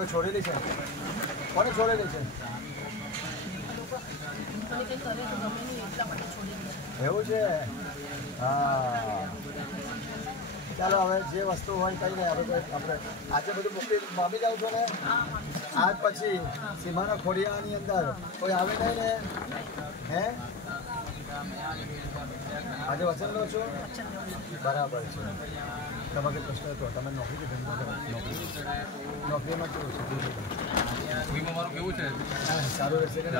હવે છોડેલી છે કોને છોડેલી છે એવું છે હા ચાલો હવે જે વસ્તુ હોય કઈ નહીં આપણે આજે બધું મૂકી મામી જાઉં છો ને આજ પછી સીમાના ખોડિયાની અંદર કોઈ આવે નહીં ને હે આજે વચન લો છો બરાબર છે તમારે પ્રશ્ન હતો તમે નોકરી કે ધંધો કરો નોકરીમાં કેવું છે મારું કેવું છે સારું રહેશે કે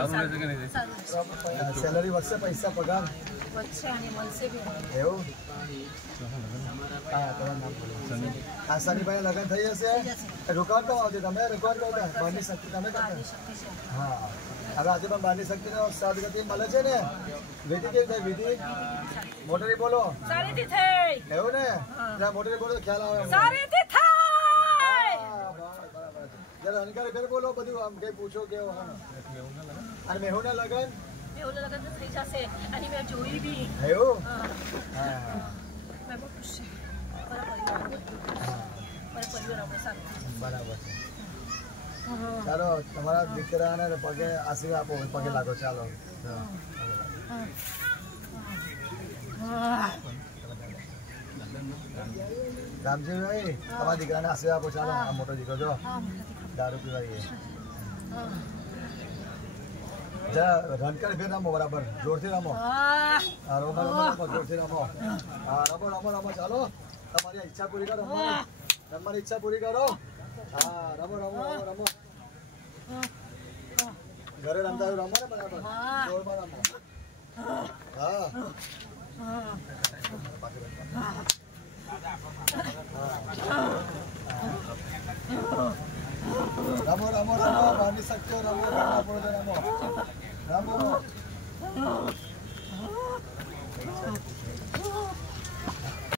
સેલરી વધશે પૈસા પગાર એવું હા તમારું નામ બોલો હા સનીભાઈ લગ્ન થઈ જશે રોકાણ તો આવતી તમે રોકાણ કરતા બહારની શક્તિ તમે કરતા હા હવે આજે પણ બહારની શક્તિનો સદગતિ મળે છે ને વિધિ કેવી થાય વિધિ મોટરી બોલો એવું ને મોટરી બોલો તો ખ્યાલ આવે જરા અનકારી ફેર બોલો બધું આમ કઈ પૂછો કેવું અને મેહુના લગન થઈ જશે અને મેં જોઈ બી એવું બરાબર છે ચાલો તમારા દીકરાને પગે આશીર્વાદ આપો પગે લાગો ચાલો રામજીભાઈ તમારા દીકરાને આશીર્વાદ આપો ચાલો આ મોટો દીકરો જો દારૂ પીવાય જરા રનકર ફેર રમો બરાબર જોરથી રમો રમો જોરથી રમો હા રમો ચાલો તમારી ઈચ્છા પૂરી કરો રમવાની ઈચ્છા પૂરી કરો હા રમો ઘરે રમતા રમો ને બરાબર જોરમાં રમો હા રમો બહારની શક્તિઓ રમો રમો